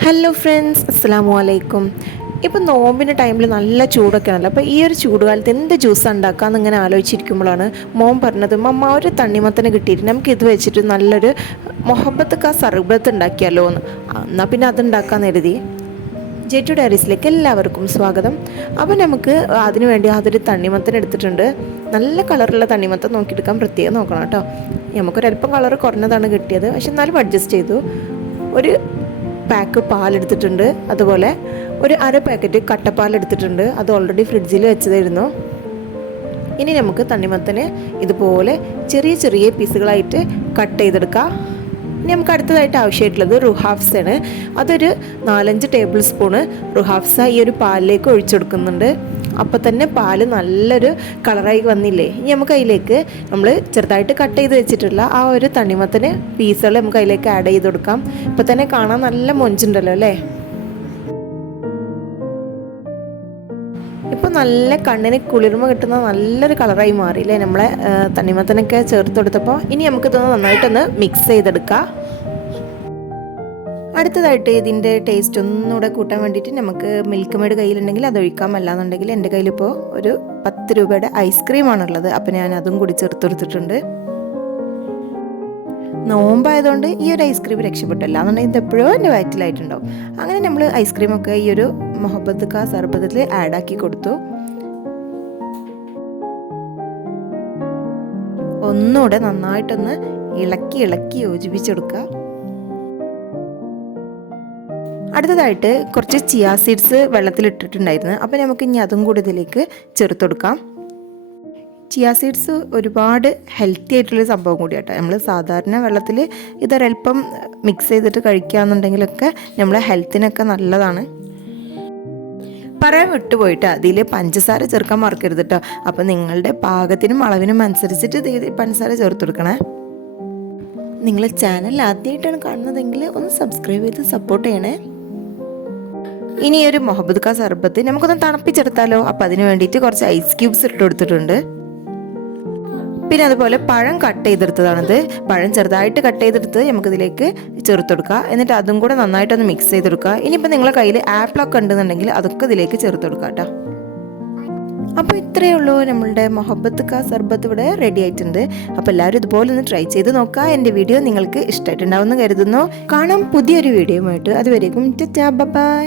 Hello friends അസ്സാം വലൈക്കും ഇപ്പം നോമ്പിന്റെ ടൈമിൽ നല്ല ചൂടൊക്കെ ആണല്ലോ അപ്പോൾ ഈ ഒരു ചൂടുകാലത്ത് എന്ത് ജ്യൂസ് ഉണ്ടാക്കാമെന്ന് ഇങ്ങനെ ആലോചിച്ചിരിക്കുമ്പോഴാണ് മോൻ പറഞ്ഞത് മമ്മ ഒരു തണ്ണിമത്തന് കിട്ടിയിട്ട് നമുക്ക് ഇത് വെച്ചിട്ട് നല്ലൊരു മൊഹബത്ത് കാ സർബത്ത് ഉണ്ടാക്കിയാലോ എന്ന്. എന്നാൽ പിന്നെ അത് ഉണ്ടാക്കാമെന്ന് കരുതി. ജെറ്റു ഡയറീസിലേക്ക് എല്ലാവർക്കും സ്വാഗതം. അപ്പോൾ നമുക്ക് അതിനുവേണ്ടി അതൊരു തണ്ണിമത്തൻ എടുത്തിട്ടുണ്ട്. നല്ല കളറുള്ള തണ്ണിമത്തൻ നോക്കിയെടുക്കാൻ പ്രത്യേകം നോക്കണം കേട്ടോ. നമുക്കൊരല്പം കളർ കുറഞ്ഞതാണ് കിട്ടിയത്. പക്ഷെ എന്നാലും അഡ്ജസ്റ്റ് ചെയ്തു. ഒരു പാക്ക് പാലെടുത്തിട്ടുണ്ട്. അതുപോലെ ഒരു അര പാക്കറ്റ് കട്ടപ്പാൽ എടുത്തിട്ടുണ്ട് അത് ഓൾറെഡി ഫ്രിഡ്ജിൽ വെച്ചതായിരുന്നു. ഇനി നമുക്ക് തണ്ണിമത്തന് ഇതുപോലെ ചെറിയ ചെറിയ പീസുകളായിട്ട് കട്ട് ചെയ്തെടുക്കാം. ഇനി നമുക്ക് അടുത്തതായിട്ട് ആവശ്യമായിട്ടുള്ളത് റുഹാഫ്സ് ആണ് അതൊരു നാലഞ്ച് ടേബിൾ സ്പൂണ് റുഹാഫ്സ ഈ ഒരു പാലിലേക്ക് ഒഴിച്ചു കൊടുക്കുന്നുണ്ട്. അപ്പോൾ തന്നെ പാൽ നല്ലൊരു കളറായി വന്നില്ലേ? ഇനി നമുക്ക് അതിലേക്ക് നമ്മൾ ചെറുതായിട്ട് കട്ട് ചെയ്ത് വെച്ചിട്ടുള്ള ആ ഒരു തണിമത്തിന് പീസുകൾ നമുക്ക് അതിലേക്ക് ആഡ് ചെയ്ത് കൊടുക്കാം. ഇപ്പോൾ തന്നെ കാണാൻ നല്ല മൊഞ്ചുണ്ടല്ലോ അല്ലേ? ഇപ്പോൾ നല്ല കണ്ണിന് കുളിർമ കിട്ടുന്ന നല്ലൊരു കളറായി മാറിയില്ലേ നമ്മളെ തണിമത്തനൊക്കെ ചേർത്ത് കൊടുത്തപ്പോൾ ഇനി നമുക്കിതൊന്ന് നന്നായിട്ടൊന്ന് മിക്സ് ചെയ്തെടുക്കാം. അടുത്തതായിട്ട് ഇതിന്റെ ടേസ്റ്റ് ഒന്നുകൂടെ കൂട്ടാൻ വേണ്ടിയിട്ട് നമുക്ക് മിൽക്ക് മേഡ് കയ്യിലുണ്ടെങ്കിൽ അത് ഒഴിക്കാം. അല്ലാന്നുണ്ടെങ്കിൽ എന്റെ കയ്യിലിപ്പോൾ ഒരു പത്ത് രൂപയുടെ ഐസ്ക്രീമാണുള്ളത് അപ്പോൾ ഞാൻ അതും കൂടി ചേർത്തെടുത്തിട്ടുണ്ട് നോമ്പായതുകൊണ്ട് ഈ ഒരു ഐസ്ക്രീം രക്ഷപ്പെട്ടല്ല എന്നുണ്ടെങ്കിൽ ഇത് എപ്പോഴും എന്റെ വയറ്റിലായിട്ടുണ്ടാവും. അങ്ങനെ നമ്മൾ ഐസ്ക്രീമൊക്കെ ഈ ഒരു മൊഹബത്ത് കാ സർബത്തിൽ ആഡാക്കി കൊടുത്തു. ഒന്നുകൂടെ നന്നായിട്ടൊന്ന് ഇളക്കി ഇളക്കി യോജിപ്പിച്ചെടുക്കുക. അടുത്തതായിട്ട് കുറച്ച് ചിയാ സീഡ്സ് വെള്ളത്തിൽ ഇട്ടിട്ടുണ്ടായിരുന്നു അപ്പോൾ നമുക്ക് ഇനി അതും കൂടി ഇതിലേക്ക് ചേർത്ത് കൊടുക്കാം ചിയാ സീഡ്സ് ഒരുപാട് ഹെൽത്തി ആയിട്ടുള്ള സംഭവം കൂടിയാട്ടോ. നമ്മൾ സാധാരണ വെള്ളത്തിൽ ഇതൊരൽപ്പം മിക്സ് ചെയ്തിട്ട് കഴിക്കുകയെന്നുണ്ടെങ്കിലൊക്കെ നമ്മളെ ഹെൽത്തിനൊക്കെ നല്ലതാണ്. പറയാൻ വിട്ടുപോയിട്ട്. അതിൽ പഞ്ചസാര ചേർക്കാൻ മറക്കരുത് കേട്ടോ അപ്പോൾ നിങ്ങളുടെ പാകത്തിനും അളവിനും അനുസരിച്ചിട്ട് ഇത് പഞ്ചസാര ചേർത്ത് കൊടുക്കണേ നിങ്ങൾ ചാനൽ ആദ്യമായിട്ടാണ് കാണുന്നതെങ്കിൽ ഒന്ന് സബ്സ്ക്രൈബ് ചെയ്ത് സപ്പോർട്ട് ചെയ്യണേ. ഇനി ഒരു മൊഹബത്ത് കാ സർബത്ത് നമുക്കൊന്ന് തണുപ്പിച്ചെടുത്താലോ? അപ്പം അതിന് വേണ്ടിയിട്ട് കുറച്ച് ഐസ് ക്യൂബ്സ് ഇട്ട് കൊടുത്തിട്ടുണ്ട്. പിന്നെ അതുപോലെ പഴം കട്ട് ചെയ്തെടുത്തതാണിത്. പഴം ചെറുതായിട്ട് കട്ട് ചെയ്തെടുത്ത് നമുക്കിതിലേക്ക് ചേർത്ത് കൊടുക്കുക എന്നിട്ട് അതും കൂടെ നന്നായിട്ടൊന്ന് മിക്സ് ചെയ്തെടുക്കുക ഇനിയിപ്പോൾ നിങ്ങളുടെ കയ്യിൽ ആപ്പിളൊക്കെ ഉണ്ടെന്നുണ്ടെങ്കിൽ അതൊക്കെ ഇതിലേക്ക് ചേർത്ത് കൊടുക്കുക കേട്ടോ. അപ്പോൾ ഇത്രയേ ഉള്ളൂ നമ്മളുടെ മൊഹബത്ത് കാ സർബത്ത് ഇവിടെ റെഡി ആയിട്ടുണ്ട്. അപ്പോൾ എല്ലാവരും ഇതുപോലെ ഒന്ന് ട്രൈ ചെയ്ത് നോക്കുക. എന്റെ വീഡിയോ നിങ്ങൾക്ക് ഇഷ്ടമായിട്ടുണ്ടാവുമെന്ന് കരുതുന്നു. കാണാം പുതിയൊരു വീഡിയോയുമായിട്ട് അതുവരേക്കും ബൈ